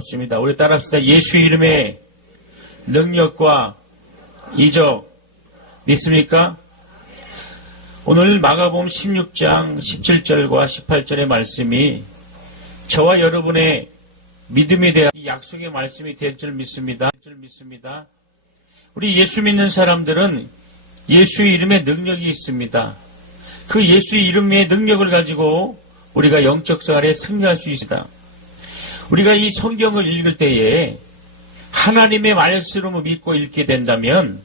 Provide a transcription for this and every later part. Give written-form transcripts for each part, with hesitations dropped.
없습니다. 우리 따라합시다. 예수 이름의 능력과 이적 믿습니까? 오늘 마가복음 16장 17절과 18절의 말씀이 저와 여러분의 믿음에 대한 약속의 말씀이 될 줄 믿습니다. 우리 예수 믿는 사람들은 예수의 이름에 능력이 있습니다. 그 예수의 이름의 능력을 가지고 우리가 영적 생활에 승리할 수 있습니다. 우리가 이 성경을 읽을 때에 하나님의 말씀으로 믿고 읽게 된다면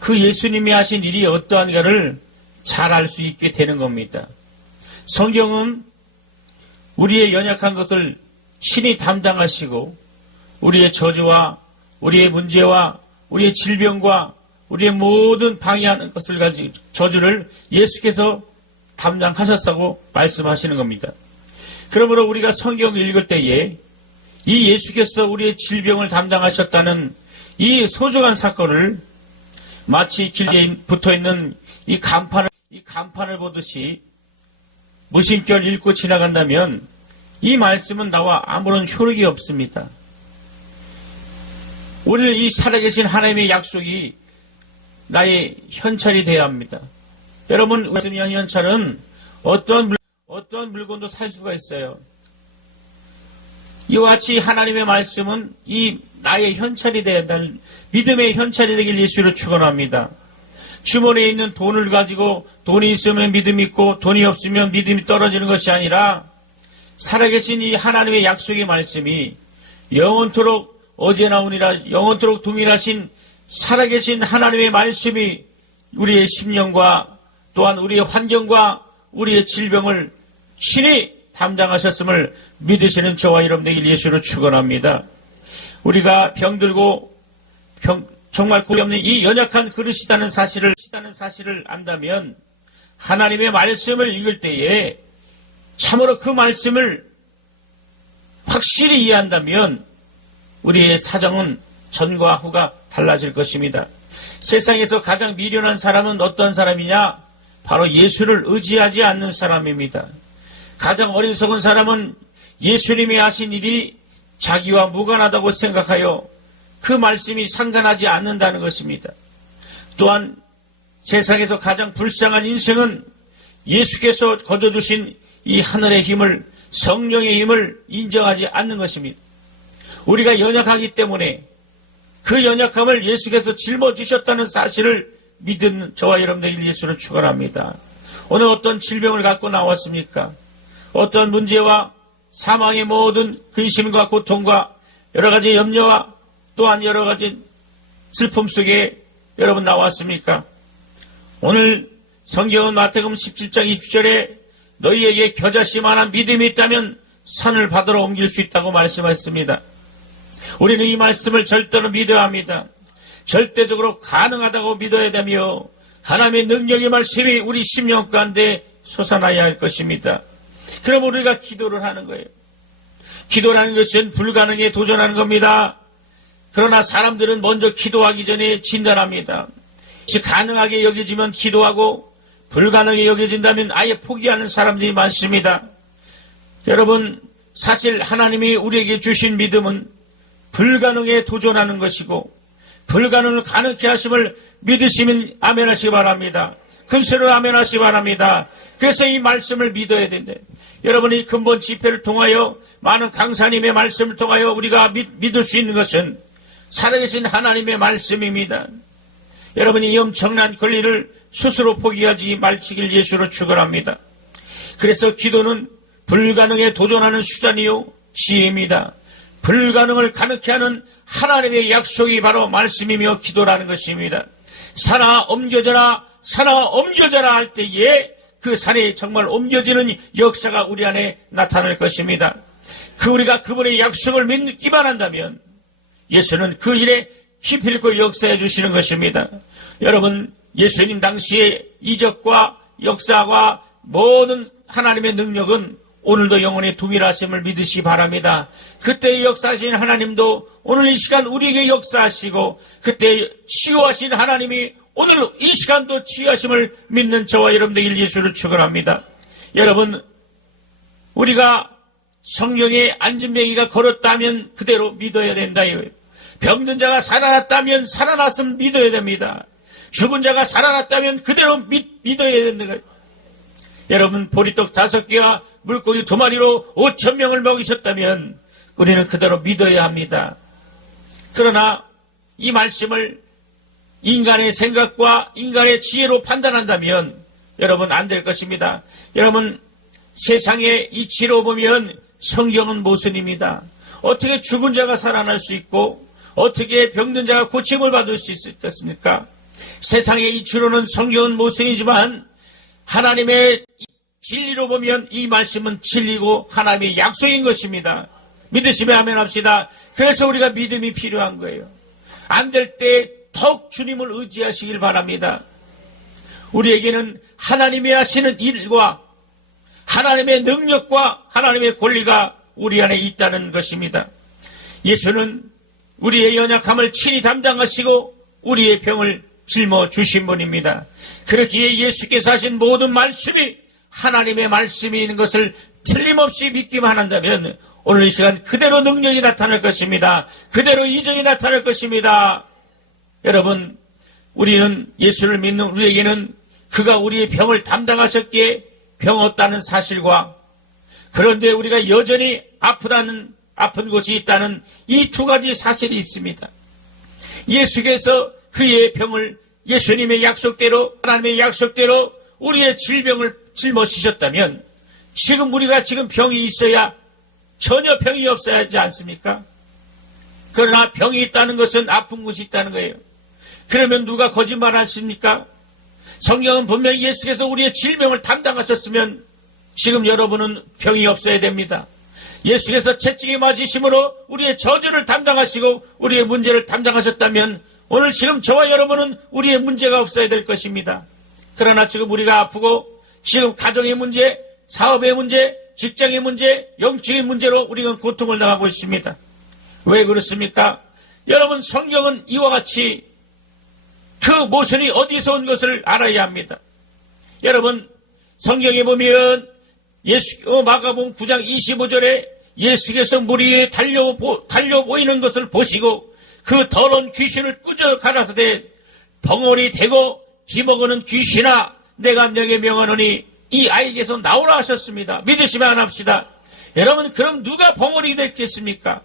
그 예수님이 하신 일이 어떠한가를 잘 알 수 있게 되는 겁니다. 성경은 우리의 연약한 것을 신이 담당하시고 우리의 저주와 우리의 문제와 우리의 질병과 우리의 모든 방해하는 것을 가지고 저주를 예수께서 담당하셨다고 말씀하시는 겁니다. 그러므로 우리가 성경을 읽을 때에 이 예수께서 우리의 질병을 담당하셨다는 이 소중한 사건을 마치 길에 붙어있는 이 간판을 보듯이 무심결 읽고 지나간다면 이 말씀은 나와 아무런 효력이 없습니다. 우리는 이 살아계신 하나님의 약속이 나의 현찰이 되어야 합니다. 여러분, 말씀이 현찰은 어떤 물건도 살 수가 있어요. 이와 같이 하나님의 말씀은 이 나의 현찰이 되어야 한다는 믿음의 현찰이 되길 예수로 축원합니다. 주머니에 있는 돈을 가지고 돈이 있으면 믿음이 있고 돈이 없으면 믿음이 떨어지는 것이 아니라 살아계신 이 하나님의 약속의 말씀이 영원토록 어제나 오니라 영원토록 동일하신 살아계신 하나님의 말씀이 우리의 심령과 또한 우리의 환경과 우리의 질병을 신이 담당하셨음을 믿으시는 저와 여러분들 예수로 축원합니다. 우리가 병들고 정말 고리 없는 이 연약한 그릇이라는 사실을 안다면 하나님의 말씀을 읽을 때에 참으로 그 말씀을 확실히 이해한다면 우리의 사정은 전과 후가 달라질 것입니다. 세상에서 가장 미련한 사람은 어떤 사람이냐? 바로 예수를 의지하지 않는 사람입니다. 가장 어리석은 사람은 예수님이 하신 일이 자기와 무관하다고 생각하여 그 말씀이 상관하지 않는다는 것입니다. 또한 세상에서 가장 불쌍한 인생은 예수께서 거저주신 이 하늘의 힘을, 성령의 힘을 인정하지 않는 것입니다. 우리가 연약하기 때문에 그 연약함을 예수께서 짊어지셨다는 사실을 믿은 저와 여러분들 예수를 축원합니다. 오늘 어떤 질병을 갖고 나왔습니까? 어떤 문제와 사망의 모든 근심과 고통과 여러 가지 염려와 또한 여러 가지 슬픔 속에 여러분 나왔습니까? 오늘 성경은 마태복음 17장 20절에 너희에게 겨자씨만한 믿음이 있다면 산을 바다로 옮길 수 있다고 말씀하셨습니다. 우리는 이 말씀을 절대로 믿어야 합니다. 절대적으로 가능하다고 믿어야 되며 하나님의 능력의 말씀이 우리 심령 가운데 솟아나야 할 것입니다. 그럼 우리가 기도를 하는 거예요. 기도라는 것은 불가능에 도전하는 겁니다. 그러나 사람들은 먼저 기도하기 전에 진단합니다. 가능하게 여겨지면 기도하고 불가능에 여겨진다면 아예 포기하는 사람들이 많습니다. 여러분, 사실 하나님이 우리에게 주신 믿음은 불가능에 도전하는 것이고 불가능을 가능케 하심을 믿으시면 아멘 하시기 바랍니다. 큰 소리로 아멘 하시기 바랍니다. 그래서 이 말씀을 믿어야 된다. 여러분이 근본 집회를 통하여 많은 강사님의 말씀을 통하여 우리가 믿을 수 있는 것은 살아계신 하나님의 말씀입니다. 여러분이 이 엄청난 권리를 스스로 포기하지 말지길 예수로 축원합니다. 그래서 기도는 불가능에 도전하는 수단이요 지혜입니다. 불가능을 가능케 하는 하나님의 약속이 바로 말씀이며 기도라는 것입니다. 산아 옮겨져라 산아 옮겨져라 할 때에 그 산이 정말 옮겨지는 역사가 우리 안에 나타날 것입니다. 우리가 그분의 약속을 믿기만 한다면 예수는 그 일에 깊이 있고 역사해 주시는 것입니다. 여러분, 예수님 당시의 이적과 역사와 모든 하나님의 능력은 오늘도 영원히 동일하심을 믿으시기 바랍니다. 그때의 역사하신 하나님도 오늘 이 시간 우리에게 역사하시고 그때 치유하신 하나님이 오늘 이 시간도 치유하심을 믿는 저와 여러분들 예수를 축원합니다. 여러분, 우리가 성경에 앉은뱅이가 걸었다면 그대로 믿어야 된다 이거예요. 병든 자가 살아났다면 살아났으면 믿어야 됩니다. 죽은 자가 살아났다면 그대로 믿어야 된다. 여러분, 보리떡 5개와 물고기 2마리로 5,000명을 먹이셨다면 우리는 그대로 믿어야 합니다. 그러나 이 말씀을 인간의 생각과 인간의 지혜로 판단한다면 여러분 안 될 것입니다. 여러분, 세상의 이치로 보면 성경은 모순입니다. 어떻게 죽은 자가 살아날 수 있고 어떻게 병든 자가 고침을 받을 수 있겠습니까? 세상의 이치로는 성경은 모순이지만 하나님의 진리로 보면 이 말씀은 진리고 하나님의 약속인 것입니다. 믿으시면 아멘 합시다. 그래서 우리가 믿음이 필요한 거예요. 안 될 때 더욱 주님을 의지하시길 바랍니다. 우리에게는 하나님이 하시는 일과 하나님의 능력과 하나님의 권리가 우리 안에 있다는 것입니다. 예수는 우리의 연약함을 친히 담당하시고 우리의 병을 짊어주신 분입니다. 그렇기에 예수께서 하신 모든 말씀이 하나님의 말씀인 것을 틀림없이 믿기만 한다면 오늘 이 시간 그대로 능력이 나타날 것입니다. 그대로 이적이 나타날 것입니다. 여러분, 우리는 예수를 믿는 우리에게는 그가 우리의 병을 담당하셨기에 병 없다는 사실과 그런데 우리가 여전히 아픈 곳이 있다는 이 2가지 사실이 있습니다. 예수께서 그의 병을 예수님의 약속대로 하나님의 약속대로 우리의 질병을 짊어지셨다면 지금 우리가 지금 병이 있어야 전혀 병이 없어야 하지 않습니까? 그러나 병이 있다는 것은 아픈 곳이 있다는 거예요. 그러면 누가 거짓말 하십니까? 성경은 분명히 예수께서 우리의 질병을 담당하셨으면 지금 여러분은 병이 없어야 됩니다. 예수께서 채찍에 맞으심으로 우리의 저주를 담당하시고 우리의 문제를 담당하셨다면 오늘 지금 저와 여러분은 우리의 문제가 없어야 될 것입니다. 그러나 지금 우리가 아프고 지금 가정의 문제, 사업의 문제, 직장의 문제, 영적인 문제로 우리는 고통을 당하고 있습니다. 왜 그렇습니까? 여러분, 성경은 이와 같이 그 모순이 어디서 온 것을 알아야 합니다. 여러분, 성경에 보면 마가복음 9장 25절에 예수께서 물 위에 달려 보이는 것을 보시고 그 더러운 귀신을 꾸짖어 가라사대 벙어리 대고 기먹으는 귀신아 내가 너에게 명하노니 이 아이에게서 나오라 하셨습니다. 믿으시면 안 합시다. 여러분, 그럼 누가 벙어리 됐겠습니까?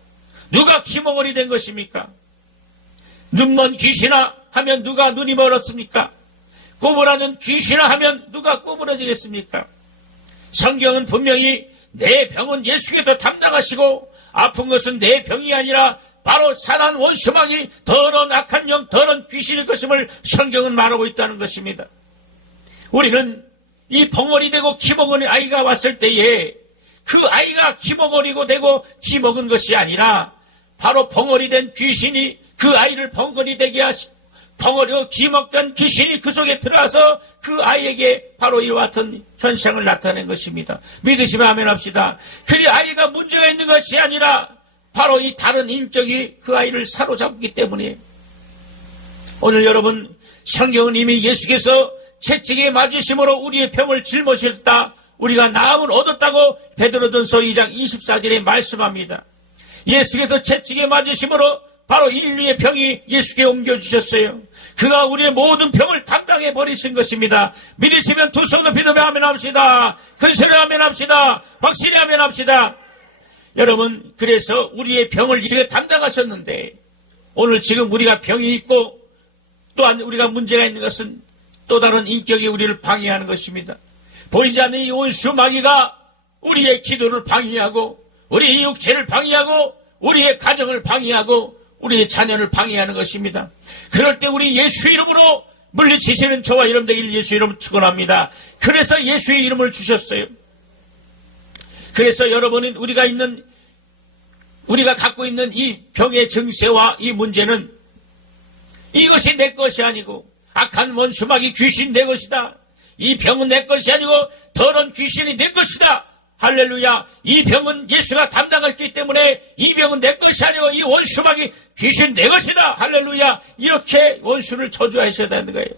누가 기먹어리 된 것입니까? 눈먼 귀신아 하면 누가 눈이 멀었습니까? 꼬부라진 귀신아 하면 누가 꼬부라지겠습니까? 성경은 분명히 내 병은 예수께서 담당하시고 아픈 것은 내 병이 아니라 바로 사단 원수마귀 더러운 악한 영 더러운 귀신일 것임을 성경은 말하고 있다는 것입니다. 우리는 이 벙어리 되고 기먹은 아이가 왔을 때에 그 아이가 기먹어리고 되고 기먹은 것이 아니라 바로 벙어리 된 귀신이 그 아이를 벙어리 되게 하시고 벙어리고 기먹던 귀신이 그 속에 들어와서 그 아이에게 바로 이와 같은 현상을 나타낸 것입니다. 믿으시면 아멘 합시다. 그리 아이가 문제가 있는 것이 아니라 바로 이 다른 인격이 그 아이를 사로잡기 때문에 오늘 여러분, 성경은 이미 예수께서 채찍에 맞으심으로 우리의 병을 짊어지셨다. 우리가 나음을 얻었다고 베드로전서 2장 24절에 말씀합니다. 예수께서 채찍에 맞으심으로 바로 인류의 병이 예수께 옮겨주셨어요. 그가 우리의 모든 병을 담당해 버리신 것입니다. 믿으시면 두 손을 믿으며 아멘 합시다. 큰소리로 아멘 합시다. 확실히 아멘 합시다. 여러분, 그래서 우리의 병을 예수께 담당하셨는데 오늘 지금 우리가 병이 있고 또한 우리가 문제가 있는 것은 또 다른 인격이 우리를 방해하는 것입니다. 보이지 않는 이 원수 마귀가 우리의 기도를 방해하고 우리의 육체를 방해하고 우리의 가정을 방해하고 우리의 자녀를 방해하는 것입니다. 그럴 때 우리 예수 이름으로 물리치시는 저와 여러분 되길 예수 이름으로 축원합니다. 그래서 예수의 이름을 주셨어요. 그래서 여러분은 우리가 갖고 있는 이 병의 증세와 이 문제는 이것이 내 것이 아니고 악한 원수마귀 귀신 내 것이다. 이 병은 내 것이 아니고 더러운 귀신이 내 것이다. 할렐루야. 이 병은 예수가 담당했기 때문에 이 병은 내 것이 아니고 이 원수마귀 귀신 내 것이다. 할렐루야. 이렇게 원수를 저주하셔야 되는 거예요.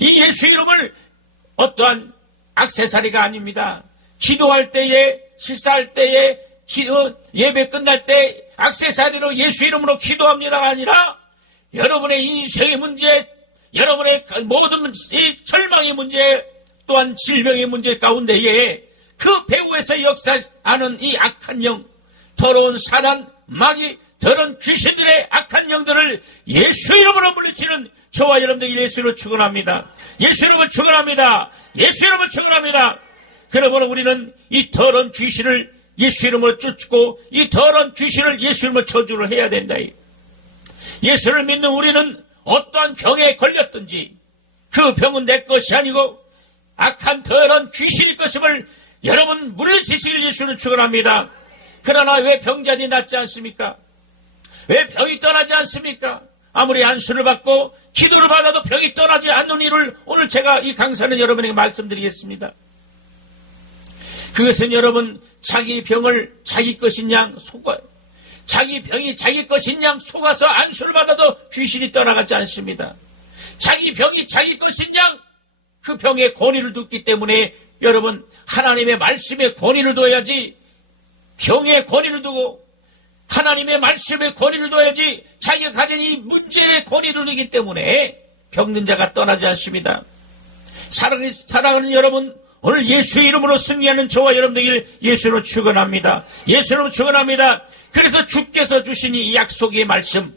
이 예수 이름을 어떠한 액세서리가 아닙니다. 기도할 때에, 식사할 때에, 예배 끝날 때 액세서리로 예수 이름으로 기도합니다가 아니라 여러분의 인생의 문제, 여러분의 모든 이 절망의 문제, 또한 질병의 문제 가운데에 그 배후에서 역사하는 이 악한 영, 더러운 사단, 마귀, 더러운 귀신들의 악한 영들을 예수 이름으로 물리치는 저와 여러분들 예수로 축원합니다. 예수 이름으로 축원합니다. 예수 이름으로 축원합니다. 그러므로 우리는 이 더러운 귀신을 예수 이름으로 쫓고 이 더러운 귀신을 예수 이름으로 저주를 해야 된다. 예수를 믿는 우리는 어떠한 병에 걸렸든지 그 병은 내 것이 아니고 악한 더러운 귀신이 것임을 여러분 물리치실 예수를 축원합니다. 그러나 왜 병자들이 낫지 않습니까? 왜 병이 떠나지 않습니까? 아무리 안수를 받고 기도를 받아도 병이 떠나지 않는 일을 오늘 제가 이 강사는 여러분에게 말씀드리겠습니다. 그것은 여러분 자기 병을 자기 것인 양 속아요. 자기 병이 자기 것인 양 속아서 안수를 받아도 귀신이 떠나가지 않습니다. 자기 병이 자기 것인 양 그 병의 권위를 두기 때문에 여러분 하나님의 말씀에 권위를 둬야지 병의 권위를 두고 하나님의 말씀에 권위를 둬야지 자기가 가진 이 문제에 권위를 두기 때문에 병든 자가 떠나지 않습니다. 사랑하는 여러분, 오늘 예수의 이름으로 승리하는 저와 여러분들 예수로 축원합니다. 예수로 축원합니다. 그래서 주께서 주신 이 약속의 말씀,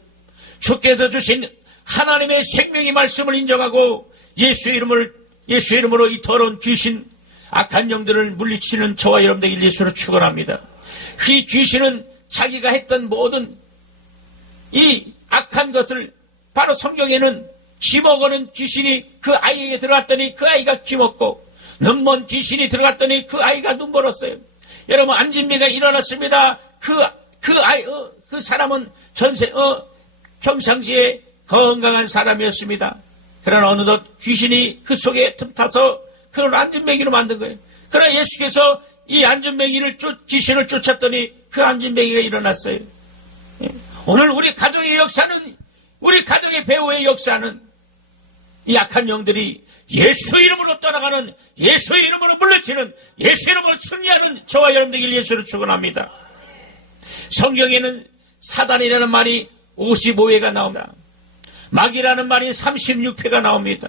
주께서 주신 하나님의 생명의 말씀을 인정하고 예수의 이름으로 이 더러운 귀신, 악한 영들을 물리치는 저와 여러분들 예수로 축원합니다. 그 귀신은 자기가 했던 모든 이 악한 것을 바로 성경에는 쥐먹어는 귀신이 그 아이에게 들어갔더니 그 아이가 쥐먹고 눈먼 귀신이 들어갔더니 그 아이가 눈멀었어요. 여러분 안진미가 일어났습니다. 그 사람은 평상시에 건강한 사람이었습니다. 그러나 어느덧 귀신이 그 속에 틈타서 그걸 안진매기로 만든 거예요. 그러나 예수께서 이 안진매기를 귀신을 쫓았더니 그 안진매기가 일어났어요. 오늘 우리 가정의 역사는, 우리 가정의 배후의 역사는 이 악한 영들이 예수 이름으로 떠나가는, 예수 이름으로 물리치는, 예수 이름으로 승리하는 저와 여러분들 예수를 축원합니다. 성경에는 사단이라는 말이 55회가 나옵니다. 마귀라는 말이 36회가 나옵니다.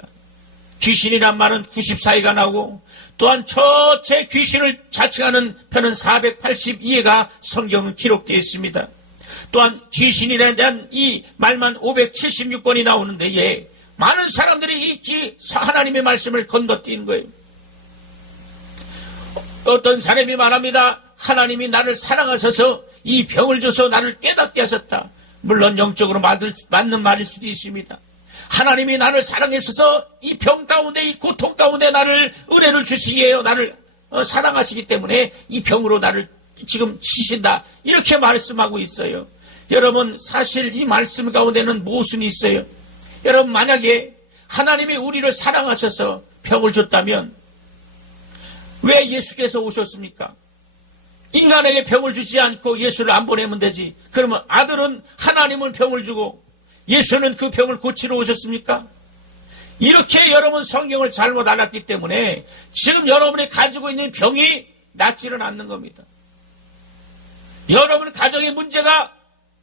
귀신이란 말은 94회가 나오고 또한 첫째 귀신을 자칭하는 편은 482회가 성경은 기록되어 있습니다. 또한 귀신이라에 대한 이 말만 576번이 나오는데 많은 사람들이 이 하나님의 말씀을 건너뛴 거예요. 어떤 사람이 말합니다. 하나님이 나를 사랑하셔서 이 병을 줘서 나를 깨닫게 하셨다. 물론 영적으로 맞는 말일 수도 있습니다. 하나님이 나를 사랑하셔서 이 병 가운데, 이 고통 가운데 나를 은혜를 주시기에요. 나를 사랑하시기 때문에 이 병으로 나를 지금 치신다. 이렇게 말씀하고 있어요. 여러분 사실 이 말씀 가운데는 모순이 있어요. 여러분 만약에 하나님이 우리를 사랑하셔서 병을 줬다면 왜 예수께서 오셨습니까? 인간에게 병을 주지 않고 예수를 안 보내면 되지. 그러면 아들은 하나님은 병을 주고 예수는 그 병을 고치러 오셨습니까? 이렇게 여러분 성경을 잘못 알았기 때문에 지금 여러분이 가지고 있는 병이 낫지는 않는 겁니다. 여러분 가정의 문제가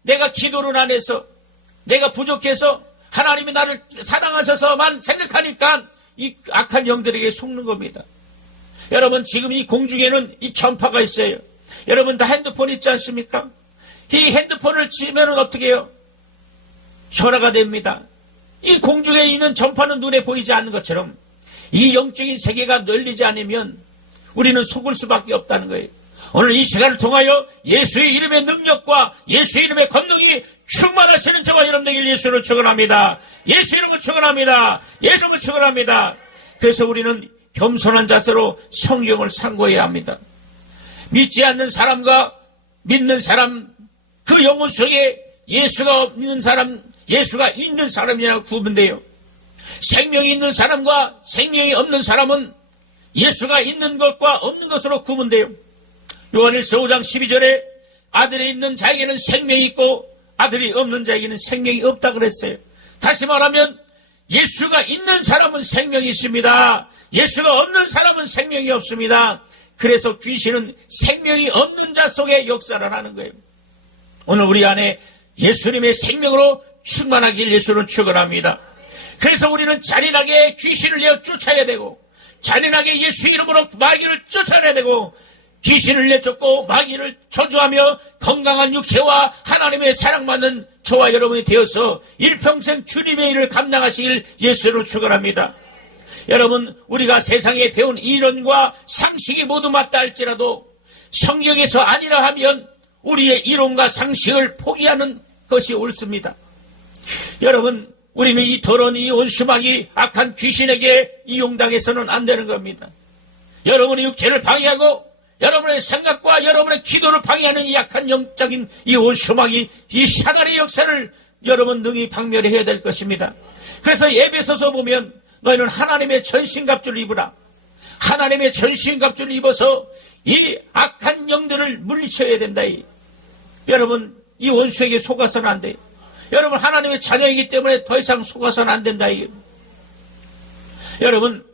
내가 기도를 안 해서, 내가 부족해서 하나님이 나를 사랑하셔서만 생각하니까 이 악한 영들에게 속는 겁니다. 여러분 지금 이 공중에는 이 전파가 있어요. 여러분 다 핸드폰 있지 않습니까? 이 핸드폰을 치면 어떻게 해요? 전화가 됩니다. 이 공중에 있는 전파는 눈에 보이지 않는 것처럼 이 영적인 세계가 널리지 않으면 우리는 속을 수밖에 없다는 거예요. 오늘 이 시간을 통하여 예수의 이름의 능력과 예수의 이름의 권능이 충만하시는 저와 여러분들 예수를 축원합니다. 예수 이름을 축원합니다. 예수 이름을 축원합니다. 그래서 우리는 겸손한 자세로 성경을 상고해야 합니다. 믿지 않는 사람과 믿는 사람, 그 영혼 속에 예수가 없는 사람, 예수가 있는 사람이라고 구분돼요. 생명이 있는 사람과 생명이 없는 사람은 예수가 있는 것과 없는 것으로 구분돼요. 요한일서 5장 12절에 아들이 있는 자에게는 생명이 있고 아들이 없는 자에게는 생명이 없다 그랬어요. 다시 말하면 예수가 있는 사람은 생명이 있습니다. 예수가 없는 사람은 생명이 없습니다. 그래서 귀신은 생명이 없는 자 속에 역사를 하는 거예요. 오늘 우리 안에 예수님의 생명으로 충만하길 예수는 축원합니다. 그래서 우리는 잔인하게 귀신을 내어 쫓아야 되고, 잔인하게 예수 이름으로 마귀를 쫓아내야 되고, 귀신을 내쫓고 마귀를 저주하며 건강한 육체와 하나님의 사랑받는 저와 여러분이 되어서 일평생 주님의 일을 감당하시길 예수로 축원합니다. 여러분, 우리가 세상에 배운 이론과 상식이 모두 맞다 할지라도 성경에서 아니라 하면 우리의 이론과 상식을 포기하는 것이 옳습니다. 여러분, 우리는 이 더러운 이 원수마귀 악한 귀신에게 이용당해서는 안 되는 겁니다. 여러분의 육체를 방해하고 여러분의 생각과 여러분의 기도를 방해하는 이 약한 영적인 이 원수마귀, 이 사단의 역사를 여러분 능히 박멸해야 될 것입니다. 그래서 에베소서 보면 너희는 하나님의 전신갑주를 입으라. 하나님의 전신갑주를 입어서 이 악한 영들을 물리쳐야 된다. 여러분, 이 원수에게 속아서는 안 돼요. 여러분, 하나님의 자녀이기 때문에 더 이상 속아서는 안 된다. 여러분,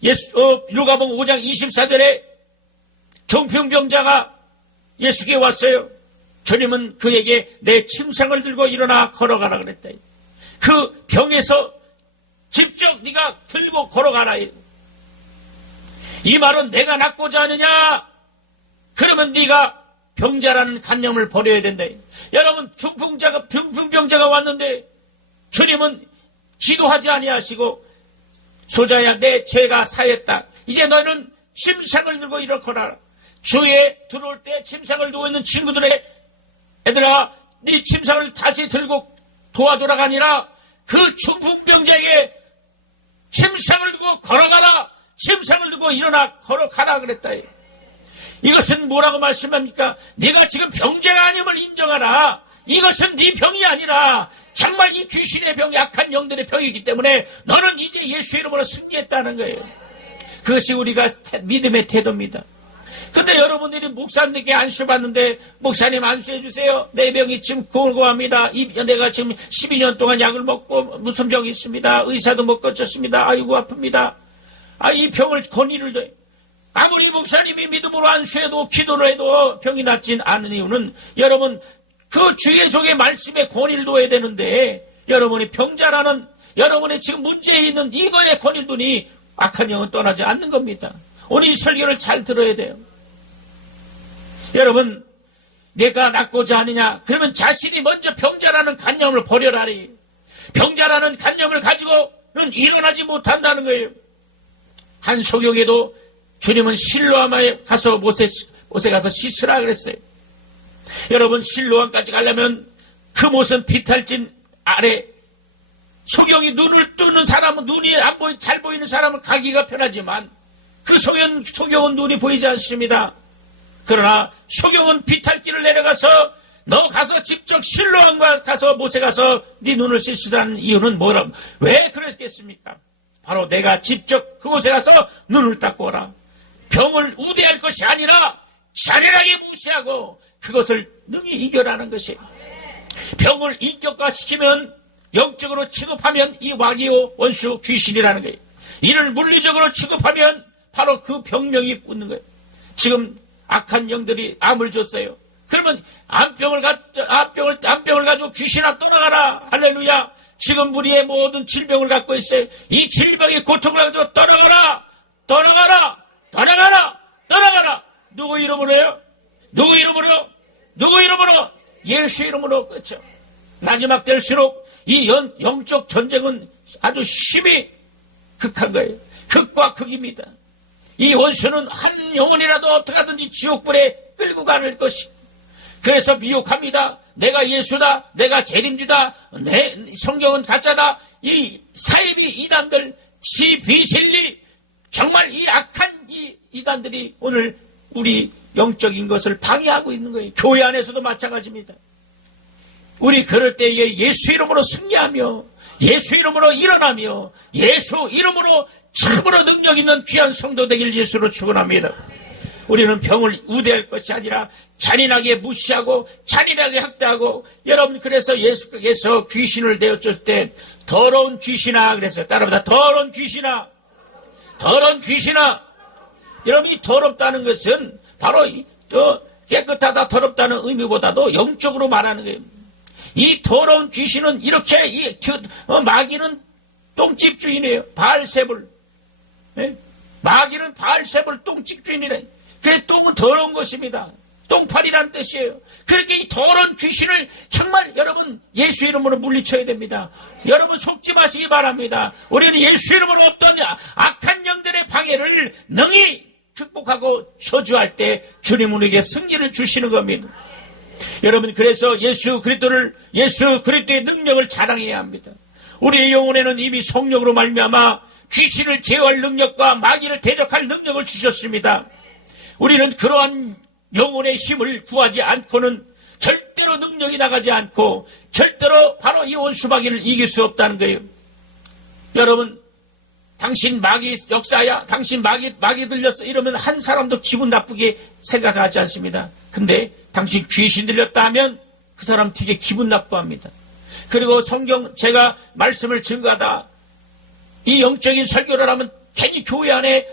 누가복음 5장 24절에 정병병자가 예수께 왔어요. 주님은 그에게 내 침상을 들고 일어나 걸어가라 그랬다. 그 병에서 직접 네가 들고 걸어가라. 이 말은 내가 낫고자 하느냐? 그러면 네가 병자라는 간념을 버려야 된다. 여러분, 중풍병자가 왔는데 주님은 지도하지 아니하시고 소자야 내 죄가 사했다. 이제 너희는 침상을 들고 일어서라. 주에 들어올 때 침상을 두고 있는 친구들의 애들아, 네 침상을 다시 들고 도와주라가 아니라 그 중풍병자에게 침상을 두고 걸어가라. 침상을 두고 일어나 걸어가라 그랬다. 이것은 뭐라고 말씀합니까? 네가 지금 병자가 아님을 인정하라. 이것은 네 병이 아니라 정말 이 귀신의 병, 약한 영들의 병이기 때문에 너는 이제 예수 이름으로 승리했다는 거예요. 그것이 우리가 믿음의 태도입니다. 근데 여러분들이 목사님께 안수받는데 목사님 안수해 주세요. 내 병이 지금 고고합니다. 내가 지금 12년 동안 약을 먹고 무슨 병이 있습니다. 의사도 못 고쳤습니다. 아이고 아픕니다. 이 병을 권위를 둬. 아무리 목사님이 믿음으로 안수해도 기도를 해도 병이 낫진 않은 이유는 여러분 그 주의 종의 말씀에 권위를 둬야 되는데 여러분이 병자라는 여러분의 지금 문제에 있는 이거에 권위를 두니 악한 영은 떠나지 않는 겁니다. 오늘 이 설교를 잘 들어야 돼요. 여러분, 내가 낫고자 하느냐? 그러면 자신이 먼저 병자라는 간념을 버려라리. 병자라는 간념을 가지고는 일어나지 못한다는 거예요. 한 소경에도 주님은 실로암에 가서 못에 가서 씻으라 그랬어요. 여러분, 실로암까지 가려면 그 못은 비탈진 아래 소경이 눈을 뜨는 사람은 눈이 안 보이 잘 보이는 사람은 가기가 편하지만 그 소경은 눈이 보이지 않습니다. 그러나 소경은 비탈길을 내려가서 너 가서 직접 실로암과 가서 못에 가서 네 눈을 씻으라는 이유는 뭐라? 왜 그랬겠습니까? 바로 내가 직접 그곳에 가서 눈을 닦고 오라. 병을 우대할 것이 아니라 잔인하게 무시하고 그것을 능히 이겨라는 것이에요. 병을 인격화시키면 영적으로 취급하면 이 마귀요 원수 귀신이라는 거예요. 이를 물리적으로 취급하면 바로 그 병명이 붙는 거예요. 지금 악한 영들이 암을 줬어요. 그러면 암병을 가지고 귀신아 떠나가라. 할렐루야. 지금 우리의 모든 질병을 갖고 있어요. 이 질병의 고통을 가지고 떠나가라. 떠나가라. 떠나가라. 떠나가라. 누구 이름으로요? 누구 이름으로? 누구 이름으로? 예수 이름으로. 그렇죠. 마지막 될수록 이 영적 전쟁은 아주 심히 극한 거예요. 극과 극입니다. 이 원수는 한 영혼이라도 어떻게 하든지 지옥불에 끌고 가는 것이. 그래서 미혹합니다. 내가 예수다. 내가 재림주다. 내 성경은 가짜다. 이 사이비 이단들, 지비실리 정말 이 악한 이 이단들이 오늘 우리 영적인 것을 방해하고 있는 거예요. 교회 안에서도 마찬가지입니다. 우리 그럴 때에 예수 이름으로 승리하며 예수 이름으로 일어나며 예수 이름으로 참으로 능력 있는 귀한 성도 되길 예수로 축원합니다. 우리는 병을 우대할 것이 아니라 잔인하게 무시하고 잔인하게 학대하고 여러분 그래서 예수께서 귀신을 내어줬을 때 더러운 귀신아 그랬어요. 따라합니다. 더러운 귀신아 더러운 귀신아 여러분이 더럽다는 것은 바로 깨끗하다 더럽다는 의미보다도 영적으로 말하는 거예요. 이 더러운 귀신은 이렇게 마귀는 똥집 주인이에요. 바알세불. 네? 마귀는 바알세불 똥집 주인이래. 그래서 똥은 더러운 것입니다. 똥파리란 뜻이에요. 그렇게 이 더러운 귀신을 정말 여러분 예수 이름으로 물리쳐야 됩니다. 여러분 속지 마시기 바랍니다. 우리는 예수 이름으로 어떤 악한 영들의 방해를 능히 극복하고 저주할 때 주님 우리에게 승리를 주시는 겁니다. 여러분 그래서 예수 그리스도의 능력을 자랑해야 합니다. 우리의 영혼에는 이미 성령으로 말미암아 귀신을 제어할 능력과 마귀를 대적할 능력을 주셨습니다. 우리는 그러한 영혼의 힘을 구하지 않고는 절대로 능력이 나가지 않고 절대로 바로 이 원수마귀를 이길 수 없다는 거예요. 여러분 당신 마귀 역사야, 당신 마귀 들렸어 이러면 한 사람도 기분 나쁘게 생각하지 않습니다. 근데 당신 귀신 들렸다 하면 그 사람 되게 기분 나빠합니다. 그리고 성경 제가 말씀을 증거하다 이 영적인 설교를 하면 괜히 교회 안에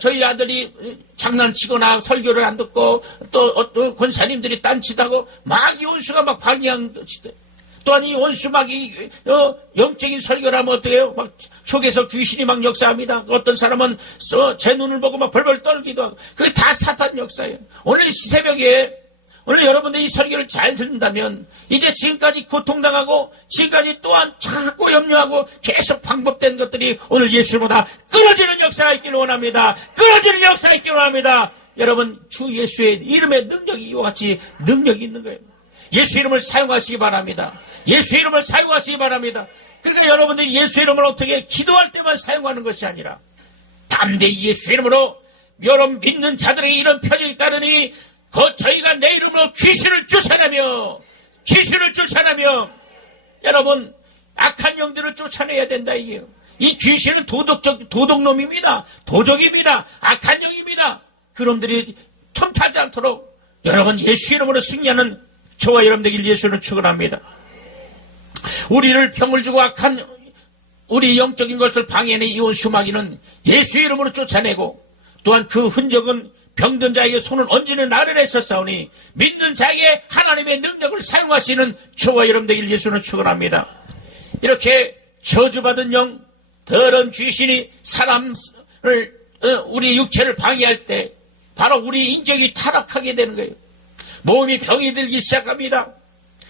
저희 아들이 장난치거나 설교를 안 듣고 또 권사님들이 딴짓하고 마귀 원수가 막 방해한 것이다. 또한 이 원수막이 영적인 설교를 하면 어떻게 해요? 막 속에서 귀신이 막 역사합니다. 어떤 사람은 제 눈을 보고 막 벌벌 떨기도 하고 그게 다 사탄 역사예요. 오늘 새벽에 오늘 여러분들이 이 설교를 잘 듣는다면 이제 지금까지 고통당하고 지금까지 또한 자꾸 염려하고 계속 반복된 것들이 오늘 예수보다 끊어지는 역사가 있기를 원합니다. 끊어지는 역사가 있기를 원합니다. 여러분 주 예수의 이름의 능력이 이와 같이 능력이 있는 거예요. 예수 이름을 사용하시기 바랍니다. 예수 이름을 사용하시기 바랍니다. 그러니까 여러분들이 예수 이름을 어떻게 기도할 때만 사용하는 것이 아니라 담대히 예수 이름으로 여러분 믿는 자들에게 이런 표적이 있다느니 저희가 내 이름으로 귀신을 쫓아내며 여러분 악한 영들을 쫓아내야 된다 이게요. 이 귀신은 도둑놈입니다. 도적입니다. 악한 영입니다. 그놈들이 틈타지 않도록 여러분 예수 이름으로 승리하는 저와 여러분 되길 예수는 축원합니다. 우리를 병을 주고 악한 우리 영적인 것을 방해하는 이 원수마귀는 예수 이름으로 쫓아내고 또한 그 흔적은 병든 자에게 손을 얹는 날을 했었사오니 믿는 자에게 하나님의 능력을 사용하시는 저와 여러분 되길 예수는 축원합니다. 이렇게 저주받은 영 더러운 귀신이 사람을 우리 육체를 방해할 때 바로 우리 인격이 타락하게 되는 거예요. 몸이 병이 들기 시작합니다.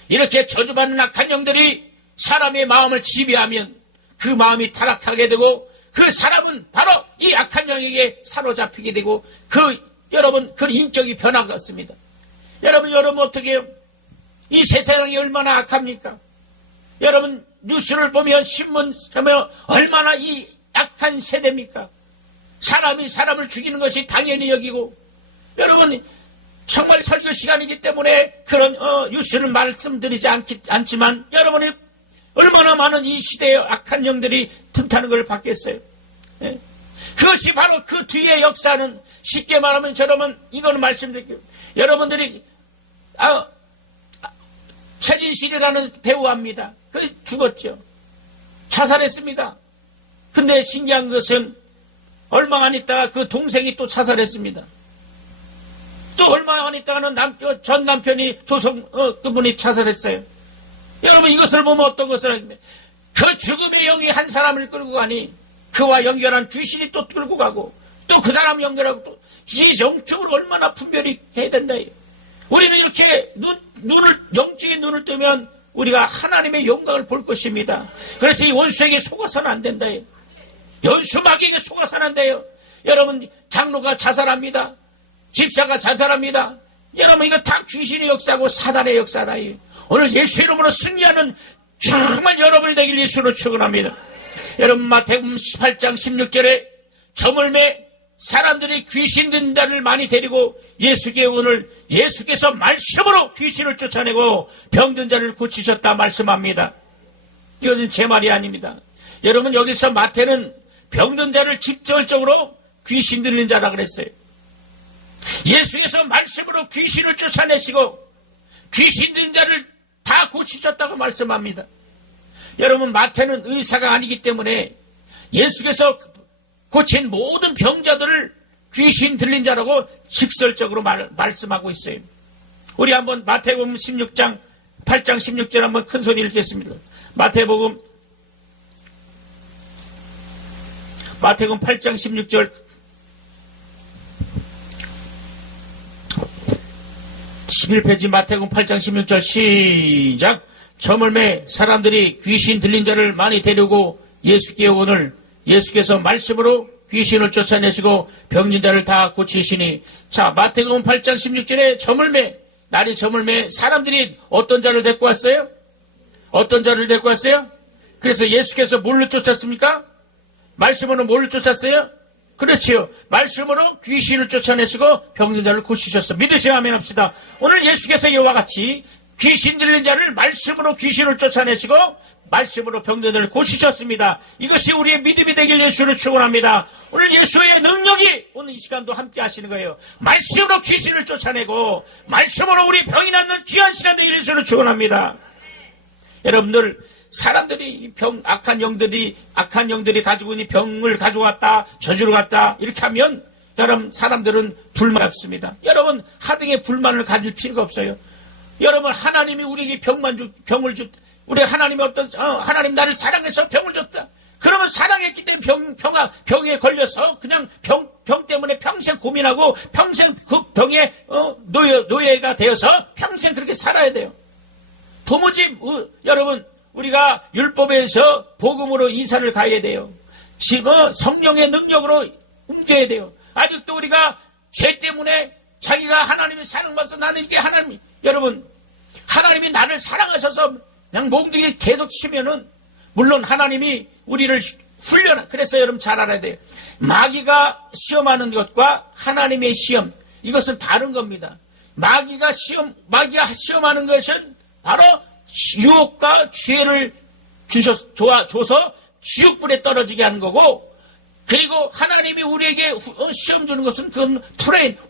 이렇게 저주받는 악한 영들이 사람의 마음을 지배하면 그 마음이 타락하게 되고 그 사람은 바로 이 악한 영에게 사로잡히게 되고 여러분 그 인격이 변화갔습니다. 여러분 어떻게 해요? 이 세상이 얼마나 악합니까? 여러분 뉴스를 보면 신문 보면 얼마나 이 악한 세대입니까? 사람이 사람을 죽이는 것이 당연히 여기고 여러분 정말 설교 시간이기 때문에 그런 뉴스를 말씀드리지 않지만 여러분이 얼마나 많은 이 시대의 악한 영들이 틈타는 걸 받겠어요. 예? 그것이 바로 그 뒤의 역사는 쉽게 말하면 여러분 이거는 말씀드릴게요. 여러분들이 최진실이라는 배우합니다. 그 죽었죠. 자살했습니다. 근데 신기한 것은 얼마 안 있다가 그 동생이 또 자살했습니다. 또 얼마 안 있다가는 전 남편이 그분이 자살했어요. 여러분 이것을 보면 어떤 것을 하겠냐. 그 죽음의 영이 한 사람을 끌고 가니 그와 연결한 귀신이 또 끌고 가고 또 그 사람 연결하고 또 이게 영적으로 얼마나 분별이 해야 된다. 우리는 이렇게 영적인 눈을 뜨면 우리가 하나님의 영광을 볼 것입니다. 그래서 이 원수에게 속아서는 안 된다. 원수마귀에게 속아서는 안 돼요. 여러분 장로가 자살합니다. 집사가 자살합니다. 여러분 이거 다 귀신의 역사고 사단의 역사다. 오늘 예수 이름으로 승리하는 정말 여러분이 되길 예수로 축원합니다. 여러분 마태복음 18장 16절에 저물매 사람들이 귀신 든 자를 많이 데리고 예수께 오늘 예수께서 말씀으로 귀신을 쫓아내고 병든 자를 고치셨다 말씀합니다. 이것은 제 말이 아닙니다. 여러분 여기서 마태는 병든 자를 직접적으로 귀신 들린 자라 그랬어요. 예수께서 말씀으로 귀신을 쫓아내시고 귀신 든 자를 다 고치셨다고 말씀합니다. 여러분 마태는 의사가 아니기 때문에 예수께서 고친 모든 병자들을 귀신 들린 자라고 직설적으로 말씀하고 있어요. 우리 한번 마태복음 16장 8장 16절 한번 큰 소리 읽겠습니다. 마태복음 8장 16절 11페이지 마태복음 8장 16절 시작. 저물매 사람들이 귀신 들린 자를 많이 데리고 예수께 오거늘 예수께서 말씀으로 귀신을 쫓아내시고 병든 자를 다 고치시니. 자, 마태복음 8장 16절에 저물매, 날이 저물매 사람들이 어떤 자를 데리고 왔어요? 어떤 자를 데리고 왔어요? 그래서 예수께서 뭘로 쫓았습니까? 말씀으로 뭘로 쫓았어요? 그렇지요. 말씀으로 귀신을 쫓아내시고 병든 자를 고치셨어. 믿으시면 아멘 합시다. 오늘 예수께서 이와 같이 귀신 들린 자를 말씀으로 귀신을 쫓아내시고 말씀으로 병든을 고치셨습니다. 이것이 우리의 믿음이 되길 예수를 축원합니다. 오늘 예수의 능력이 오늘 이 시간도 함께 하시는 거예요. 말씀으로 귀신을 쫓아내고 말씀으로 우리 병이 낫는 귀한 시간 되길 예수를 축원합니다. 여러분들, 사람들이 악한 영들이 가지고 있는 병을 가져왔다, 저주를 갔다 이렇게 하면 여러분, 사람들은 불만 없습니다. 여러분, 하등의 불만을 가질 필요가 없어요. 여러분, 하나님이 우리에게 병을 줬다. 우리 하나님이 하나님 나를 사랑해서 병을 줬다. 그러면 사랑했기 때문에 병에 걸려서 그냥 병 때문에 평생 고민하고 평생 그 병에 노예가 되어서 평생 그렇게 살아야 돼요. 도무지 여러분, 우리가 율법에서 복음으로 이사를 가야 돼요. 지금 성령의 능력으로 옮겨야 돼요. 아직도 우리가 죄 때문에 자기가 하나님의 사랑받아서 나는 이게 여러분, 하나님이 나를 사랑하셔서 그냥 몽둥이를 계속 치면은 물론 하나님이 우리를 그래서 여러분 잘 알아야 돼요. 마귀가 시험하는 것과 하나님의 시험, 이것은 다른 겁니다. 마귀가 시험하는 것은 바로 유혹과 죄를 줘서 지옥불에 떨어지게 하는 거고, 그리고 하나님이 우리에게 시험 주는 것은 그건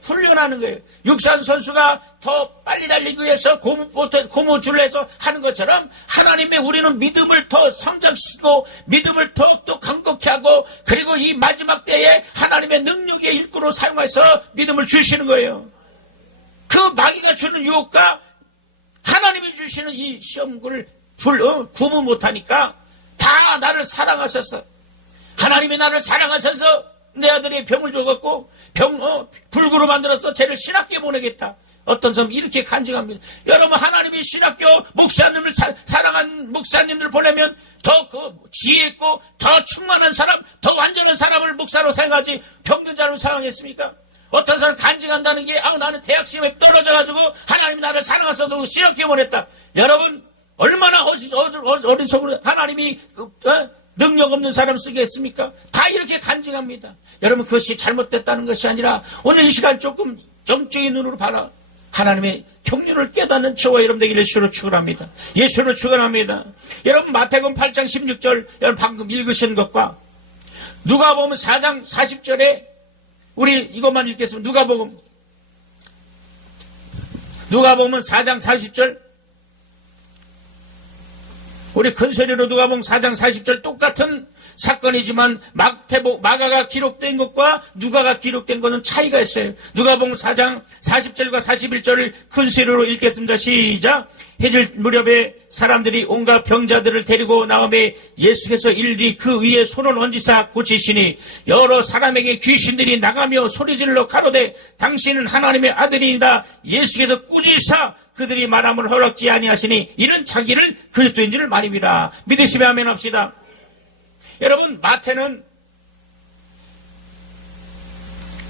훈련하는 거예요. 육상 선수가 더 빨리 달리기 위해서 고무줄을 해서 하는 것처럼 하나님의 우리는 믿음을 더 성장시키고 믿음을 더욱더 강력히 하고, 그리고 이 마지막 때에 하나님의 능력의 일꾼으로 사용해서 믿음을 주시는 거예요. 그 마귀가 주는 유혹과 하나님이 주시는 이 시험을 구분 못하니까 다 나를 사랑하셔서, 하나님이 나를 사랑하셔서 내 아들이 병을 줘갖고 불구로 만들어서 쟤를 신학교에 보내겠다. 어떤 사람이 이렇게 간증합니다. 여러분, 하나님이 신학교 목사님을 사랑한 목사님들 보내면 더 지혜 있고 더 충만한 사람, 더 완전한 사람을 목사로 사용하지 병든 자를 사용했습니까? 어떤 사람 간증한다는 게 나는 대학 시험에 떨어져가지고 하나님이 나를 사랑하셔서 신학교에 보냈다. 여러분, 얼마나 어리석은 하나님이 능력 없는 사람 쓰겠습니까? 다 이렇게 간증합니다. 여러분, 그것이 잘못됐다는 것이 아니라 오늘 이 시간 조금 정적인 눈으로 봐라. 하나님의 경륜을 깨닫는 저와 여러분 되기를 예수로 축원합니다. 예수로 축원합니다. 여러분, 마태복음 8장 16절 여러분 방금 읽으신 것과 누가복음 4장 40절에 우리 이것만 읽겠습니다. 누가복음은 4장 40절, 우리 큰소리로 누가복음 4장 40절 똑같은 사건이지만 마가가 기록된 것과 누가가 기록된 것은 차이가 있어요. 누가복음 4장 40절과 41절을 큰소리로 읽겠습니다. 시작. 해질 무렵에 사람들이 온갖 병자들을 데리고 나오매 예수께서 일일이 그 위에 손을 얹으사 고치시니 여러 사람에게 귀신들이 나가며 소리질러 가로되 당신은 하나님의 아들이다. 예수께서 꾸짖으사 그들이 말함을 허락지 아니하시니 이는 자기를 그리스도인 줄 말입니다. 믿으시면 아멘 합시다. 여러분,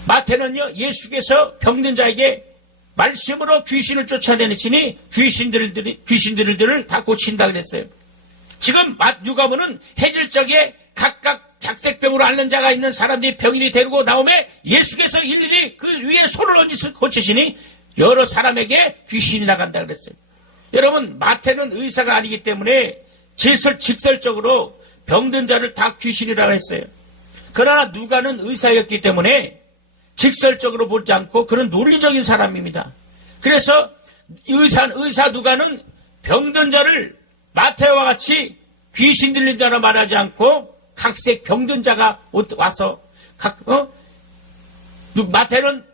마태는요, 예수께서 병든 자에게 말씀으로 귀신을 쫓아내시니 귀신들을 다 고친다 그랬어요. 지금 누가복음은 해질적에 각각 백색병으로 앓는 자가 있는 사람들이 병인이 데리고 나오매 예수께서 일일이 그 위에 손을 얹으시 고치시니 여러 사람에게 귀신이 나간다 그랬어요. 여러분, 마태는 의사가 아니기 때문에 직설적으로 병든 자를 다 귀신이라고 했어요. 그러나 누가는 의사였기 때문에 직설적으로 보지 않고 그런 논리적인 사람입니다. 그래서 의사 누가는 병든 자를 마태와 같이 귀신 들린 자라 고 말하지 않고 각색 병든 자가 와서 병든 자를 고치시는 것을 말했어요. 여러분, 마태는 의사가 아니기 때문에 직설적으로 보지 않고 그런 논리적인 사람입니다. 그래서 의사 누가는 병든 자를 마태와 같이 귀신 들린 자라 말하지 않고 각색 병든 자가 와서 병든 자를 고치시는 것을 말했어요. 여러분, 마태는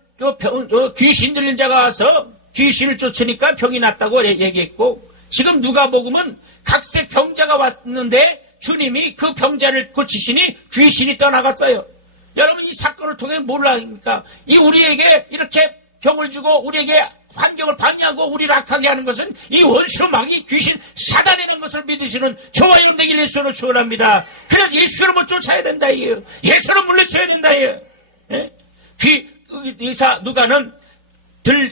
귀신 들린 자가 와서 귀신을 쫓으니까 병이 났다고 얘기했고, 지금 누가복음은 각색 병자가 왔는데 주님이 그 병자를 고치시니 귀신이 떠나갔어요. 여러분, 이 사건을 통해 뭘 합니까? 이 우리에게 이렇게 병을 주고 우리에게 환경을 방해하고 우리를 악하게 하는 것은 이 원수 마귀 귀신 사단이라는 것을 믿으시는 저와 여러분 되길 예수로 축원합니다. 그래서 예수 이름을 쫓아야 된다 이에요. 예수 이름을 물리쳐야 된다 이에요. 예? 의사 누가는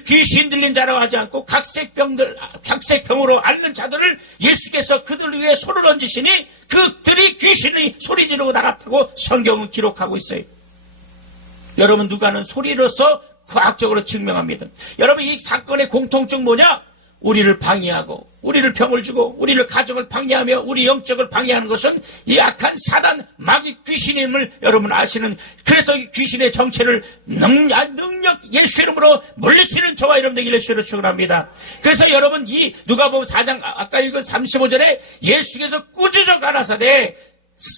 귀신 들린 자라고 하지 않고 각색병으로 앓는 자들을 예수께서 그들 위에 손을 얹으시니 그들이 귀신이 소리 지르고 나갔다고 성경은 기록하고 있어요. 여러분, 누가는 소리로서 과학적으로 증명합니다. 여러분, 이 사건의 공통점 뭐냐? 우리를 방해하고 우리를 병을 주고 우리를 가정을 방해하며 우리 영적을 방해하는 것은 이 악한 사단 마귀 귀신임을 여러분 아시는, 그래서 이 귀신의 정체를 능력 예수 이름으로 물리치는 저와 여러분 되기를 예수로 축원합니다. 그래서 여러분, 이 누가복음 4장 아까 읽은 35절에 예수께서 꾸짖어 가라사대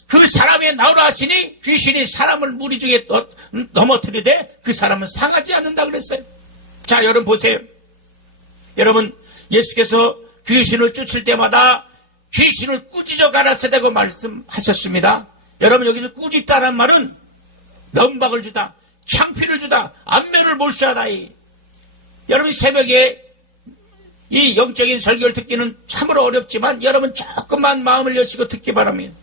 그 사람의 나오라 하시니 귀신이 사람을 무리 중에 넘어뜨리되 그 사람은 상하지 않는다 그랬어요. 자, 여러분 보세요. 여러분, 예수께서 귀신을 쫓을 때마다 귀신을 꾸짖어 가라사대고 말씀하셨습니다. 여러분, 여기서 꾸짖다는 말은 면박을 주다, 창피를 주다, 안면을 몰수하다. 여러분, 새벽에 이 영적인 설교를 듣기는 참으로 어렵지만 여러분 조금만 마음을 여시고 듣기 바랍니다.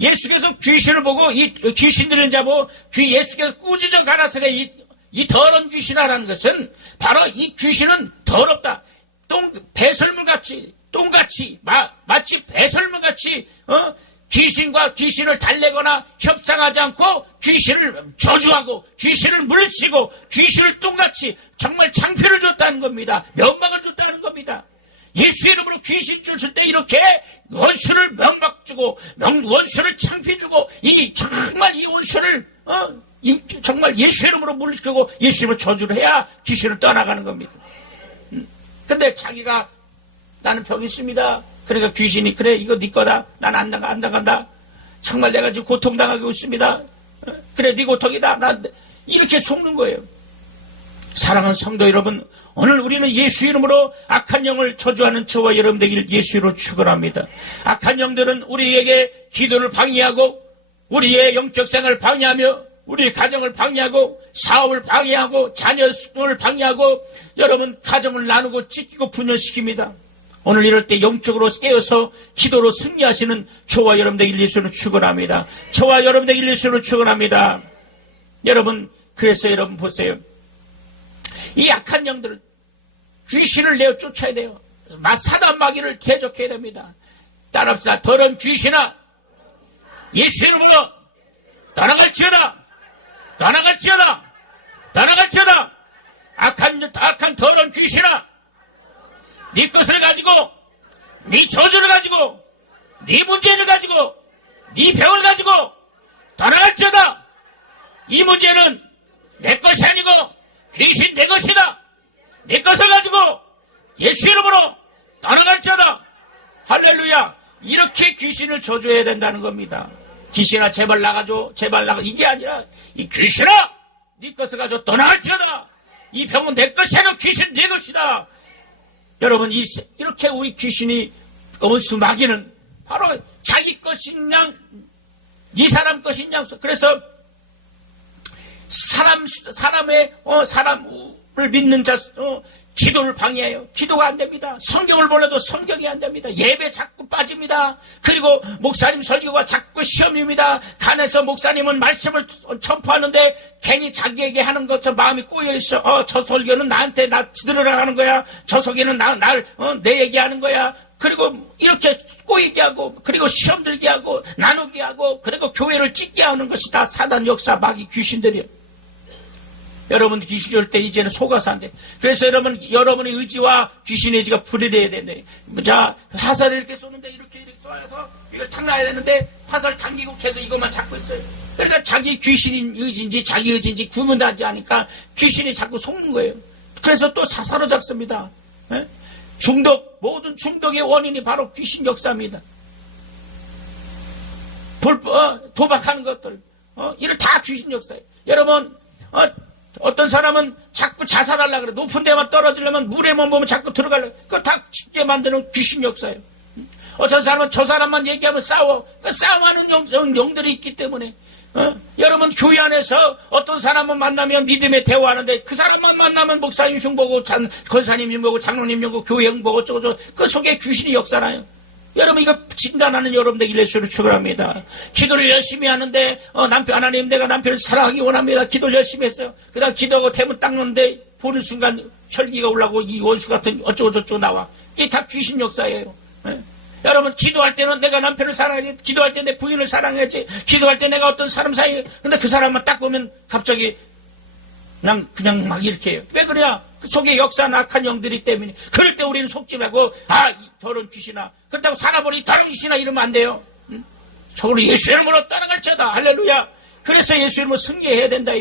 예수께서 귀신을 보고 이 귀신 들린 자 보고 예수께서 꾸짖어 가라사대 이 더러운 귀신아라는 것은 바로 이 귀신은 더럽다. 배설물같이 똥같이 마치 배설물같이 귀신과 귀신을 달래거나 협상하지 않고 귀신을 저주하고 귀신을 물리치고 귀신을 똥같이 정말 창피를 줬다는 겁니다. 면박을 줬다는 겁니다. 예수 이름으로 귀신 쫓을 때 이렇게 원수를 면박 주고 원수를 창피 주고 이게 정말 이 원수를 정말 예수 이름으로 물리치고 예수 이름으로 저주를 해야 귀신을 떠나가는 겁니다. 근데 자기가 나는 병이 있습니다. 그러니까 귀신이 그래 이거 네 거다. 난 안 나간다. 정말 내가 지금 고통당하고 있습니다. 그래 네 고통이다. 난 이렇게 속는 거예요. 사랑하는 성도 여러분, 오늘 우리는 예수 이름으로 악한 영을 저주하는 저와 여러분 되기를 예수로 축원합니다. 악한 영들은 우리에게 기도를 방해하고 우리의 영적 생활을 방해하며 우리 가정을 방해하고 사업을 방해하고 자녀를 방해하고 여러분 가정을 나누고 찢기고 분열시킵니다. 오늘 이럴 때 영적으로 깨어서 기도로 승리하시는 저와 여러분 되길 예수로 축원합니다. 저와 여러분 되길 예수로 축원합니다. 여러분, 그래서 여러분 보세요. 이 악한 영들을 귀신을 내어 쫓아야 돼요. 사단 마귀를 대적해야 됩니다. 따라합시다. 더러운 귀신아, 예수 이름으로 떠나갈지어다. 떠나갈지어다. 떠나갈지어다. 악한 더러운 귀신아, 네 것을 가지고, 네 저주를 가지고, 네 문제를 가지고, 네 병을 가지고 떠나갈지어다. 이 문제는 내 것이 아니고 귀신 내 것이다. 내 것을 가지고 예수 이름으로 떠나갈지어다. 할렐루야. 이렇게 귀신을 저주해야 된다는 겁니다. 귀신아 제발 나가줘. 제발 나가. 이게 아니라 이 귀신아 네 것을 가지고 떠나갈지어다. 이 병은 내 것이 아니라 귀신 내 것이다. 여러분, 이렇게 우리 귀신이 원수 마귀는 바로 자기 것인 양, 이 사람 것인 양. 그래서 사람을 믿는 자, 기도를 방해해요. 기도가 안 됩니다. 성경을 몰라도 성경이 안 됩니다. 예배 자꾸 빠집니다. 그리고 목사님 설교가 자꾸 시험입니다. 간에서 목사님은 말씀을 전파하는데 괜히 자기에게 하는 것처럼 마음이 꼬여있어. 저 설교는 나한테 들으라고 하는 거야. 저 설교는 내 얘기하는 거야. 그리고 이렇게 꼬이게 하고, 그리고 시험 들게 하고, 나누게 하고, 그리고 교회를 찢게 하는 것이 다 사단 역사 마귀 귀신들이에요. 여러분 귀신이 올 때 이제는 속아서 안 돼. 그래서 여러분의 의지와 귀신의 의지가 분리돼야 되는데, 자, 화살을 이렇게 쏘는데 이렇게 쏘아서 이걸 탁 놔야 되는데 화살 당기고 계속 이것만 잡고 있어요. 그러니까 자기 귀신인 의지인지 자기 의지인지 구분하지 않으니까 귀신이 자꾸 속는 거예요. 그래서 또 사로잡습니다. 네? 모든 중독의 원인이 바로 귀신 역사입니다. 도박하는 것들, 이런 다 귀신 역사예요. 여러분, 어떤 사람은 자꾸 자살하려고 그래. 높은 데만 떨어지려면 물에 못 보면 자꾸 들어가려고. 그거 다 죽게 만드는 귀신 역사예요. 어떤 사람은 저 사람만 얘기하면 싸워. 싸움하는 영들이 있기 때문에. 여러분 교회 안에서 어떤 사람을 만나면 믿음에 대화하는데 그 사람만 만나면 목사님 흉보고 권사님 흉보고 장로님 흉보고 교회 흉보고 어쩌고 그 속에 귀신이 역사나요. 여러분 이거 진단하는 여러분들 예수를 축원합니다. 기도를 열심히 하는데 하나님 내가 남편을 사랑하기 원합니다. 기도를 열심히 했어요. 그 다음 기도하고 대문 딱 놓는데 보는 순간 혈기가 올라오고 이 원수 같은 어쩌고 저쩌고 나와. 이게 다 귀신 역사예요. 여러분 기도할 때는 내가 남편을 사랑하지, 기도할 때 내 부인을 사랑하지, 기도할 때 내가 어떤 사람 사이에, 근데 그 사람만 딱 보면 갑자기 그냥 막 이렇게 해요. 왜 그래야? 그 속에 역사나 악한 영들이 때문에. 그럴 때 우리는 속지 말고 이 더러운 귀신아, 그렇다고 살아버리 더러운 귀신아 이러면 안 돼요. 저걸로 예수 이름으로 떠나갈지어다. 할렐루야. 그래서 예수 이름으로 승리해야 된다.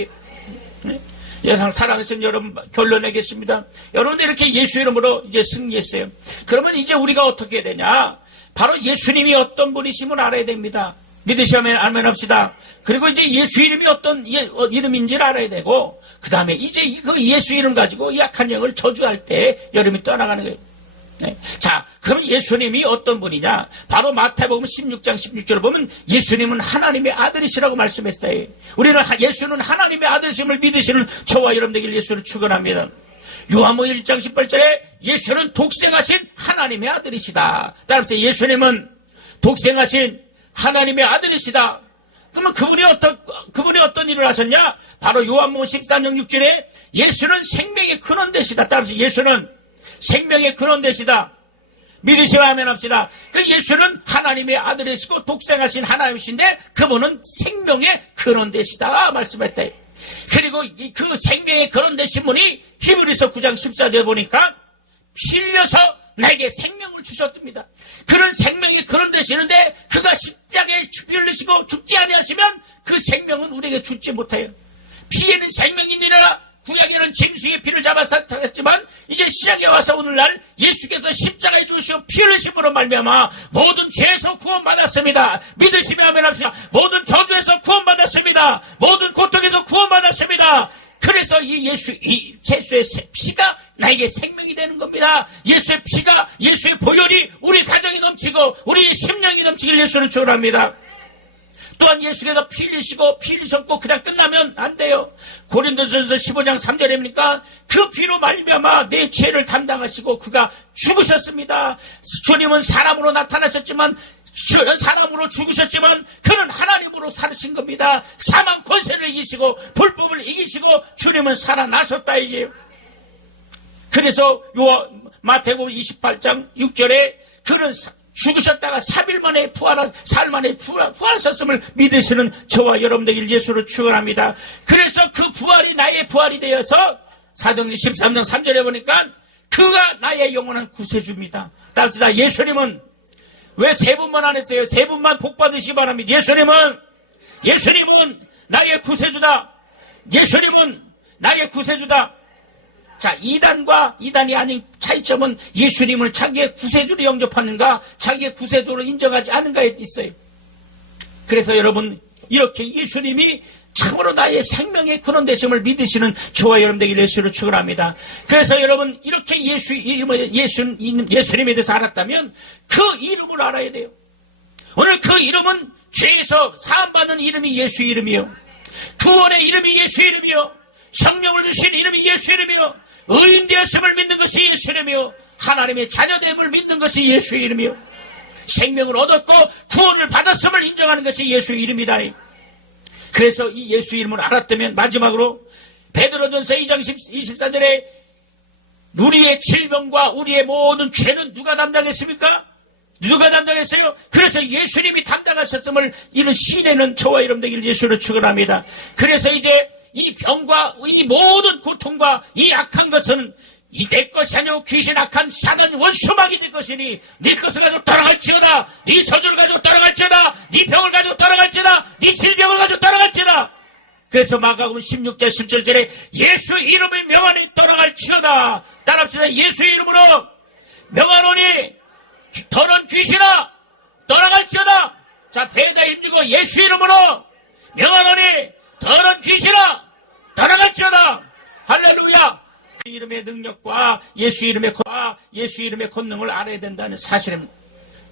사랑하시는 여러분, 결론 내겠습니다. 여러분들 이렇게 예수 이름으로 이제 승리했어요. 그러면 이제 우리가 어떻게 해야 되냐? 바로 예수님이 어떤 분이심을 알아야 됩니다. 믿으시면 아멘 합시다. 그리고 이제 예수 이름이 어떤 이름인지를 알아야 되고, 그 다음에 이제 그 예수 이름 가지고 약한 영을 저주할 때 여름이 떠나가는 거예요. 네. 자, 그럼 예수님이 어떤 분이냐? 바로 마태복음 16장 16절을 보면 예수님은 하나님의 아들이시라고 말씀했어요. 우리는 예수는 하나님의 아들이심을 믿으시는 저와 여러분들 예수를 축원합니다. 요한복음 1장 18절에 예수는 독생하신 하나님의 아들이시다. 따라서 예수님은 독생하신 하나님의 아들이시다. 그러면 그분이 어떤 일을 하셨냐? 바로 요한복음 13장 6절에 예수는 생명의 근원 되시다. 따라서 예수는 생명의 근원 되시다. 믿으시면 아멘 합시다. 그 예수는 하나님의 아들이시고 독생하신 하나님이신데 그분은 생명의 근원 되시다 말씀했다. 그리고 그 생명의 근원 되신 분이 히브리서 9장 14절에 보니까 피 흘려서 나에게 생명을 주셨답니다. 그런 생명의 근원 되시는데 그가 십자가에 피 흘리시고 죽지 아니하시면 그 생명은 우리에게 주지 못해요. 피에는 생명이니라. 구약에는 짐승의 피를 잡아서 찾았지만 이제 시작에 와서 오늘날 예수께서 십자가에 죽으시고 피 흘리심으로 말미암아 모든 죄에서 구원받았습니다. 믿으시면 아멘 합시다. 모든 저주에서 구원받았습니다. 모든 고통에서 구원받았습니다. 그래서 이 예수의 피가 나에게 생명이 되는 겁니다. 예수의 피가, 예수의 보혈이 우리 가정이 넘치고 우리 심령이 넘치길 예수는 축원합니다. 또한 예수께서 피 흘리셨고 그냥 끝나면 안 돼요. 고린도전서 15장 3절입니까? 그 피로 말미암아 내 죄를 담당하시고 그가 죽으셨습니다. 주님은 사람으로 나타나셨지만 사람으로 죽으셨지만 그는 하나님으로 살으신 겁니다. 사망 권세를 이기시고 불법을 이기시고 주님은 살아나셨다 이게요. 그래서 마태복음 28장 6절에 그는 죽으셨다가 3일 만에 사흘 만에 부활하셨음을 믿으시는 저와 여러분들 예수를 축원합니다. 그래서 그 부활이 나의 부활이 되어서 사도행전 13장 3절에 보니까 그가 나의 영원한 구세주입니다. 따라서 예수님은 왜 세 분만 안 했어요? 세 분만 복 받으시기 바랍니다. 예수님은 나의 구세주다. 예수님은 나의 구세주다. 자, 이단이 아닌 차이점은 예수님을 자기의 구세주로 영접하는가, 자기의 구세주로 인정하지 않은가에 있어요. 그래서 여러분, 이렇게 예수님이 참으로 나의 생명의 근원 되심을 믿으시는 저와 여러분들 예수를 축원합니다. 그래서 여러분, 이렇게 예수님에 대해서 알았다면 그 이름을 알아야 돼요. 오늘 그 이름은 죄에서 사함받는 이름이 예수 이름이요. 구원의 이름이 예수 이름이요. 성령을 주신 이름이 예수 이름이요. 의인 되었음을 믿는 것이 예수 이름이요. 하나님의 자녀됨을 믿는 것이 예수 이름이요. 생명을 얻었고 구원을 받았음을 인정하는 것이 예수 이름이다. 그래서 이 예수 이름을 알았다면 마지막으로 베드로전서 2장 24절에 우리의 질병과 우리의 모든 죄는 누가 담당했습니까? 누가 담당했어요? 그래서 예수님이 담당하셨음을 이런 시인에는 저와 여러분들 예수를 축원합니다. 그래서 이제 이 병과 이 모든 고통과 이 악한 것은 내 것이 아니고 귀신 악한 사단 원수막이 될 것이니 네 것을 가지고 떠나갈지어다. 네 저주를 가지고 떠나갈지어다. 네 병을 가지고 떠나갈지어다. 네 질병을 가지고 떠나갈지어다. 그래서 마가복음 16장 17절에 예수 이름을 명하니 떠나갈지어다. 따라합시다. 예수 이름으로 명하노니 더러운 귀신아 떠나갈지어다. 자, 배에다 힘주고 예수 이름으로 명하노니 더러운 귀신아 떠나갈지어다. 이름의 능력과 예수 이름의 권능을 알아야 된다는 사실입니다.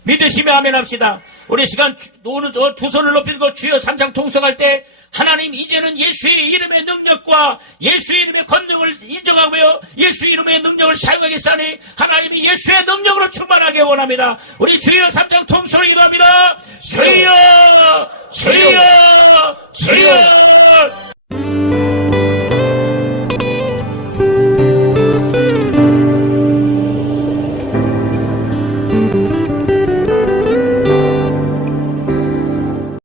믿으시며 아멘 합시다. 우리 시간 두 손을 높이 들고 주여 삼창 통성할 때 하나님 이제는 예수의 이름의 능력과 예수의 이름의 권능을 인정하고요. 예수 이름의 능력을 사용하겠사니 하나님이 예수의 능력으로 충만하게 원합니다. 우리 주여 삼창 통성을 기도합니다. 주여 주여 주여